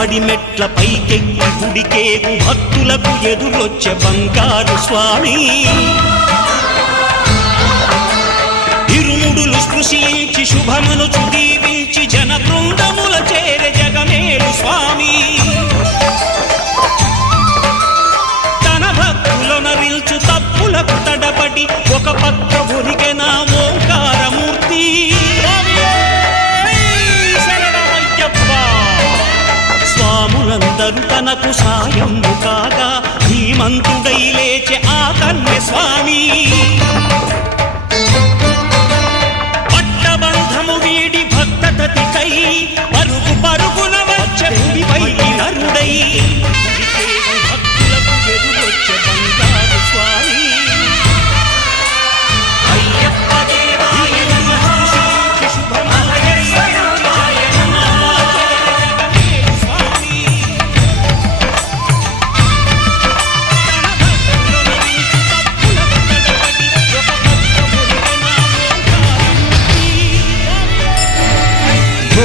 పడిమెట్ల పైకెక్కి గుడికేగు భక్తులకు ఎదురొచ్చే బంగారు స్వామి ఇరుముడులు స్పృశించి శుభమును చుదీవించి జన బృందముల చేరే జగమేలు స్వామి తన భక్తులనరిల్చు తప్పులకు తడబడి ఒక పక్క ఒరిగెన ఓంకారమూర్తి స్వాములందరూ తనకు సాయము కాగా ధీమంతుడై లేచే ఆ కన్య స్వామి పట్టబంధము వీడి భక్తతతికై పరుగు పరుగున వచ్చే భూమిపై నరుడై భక్తులకు ఎదురొచ్చే బంగారు స్వామి అయ్యప్ప దేవాయ నమః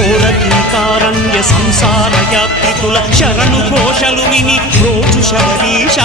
ఘోరకీకారణ్య సంసార యాత్రికుల శరణు ఘోషలు విని రోజు శబరీష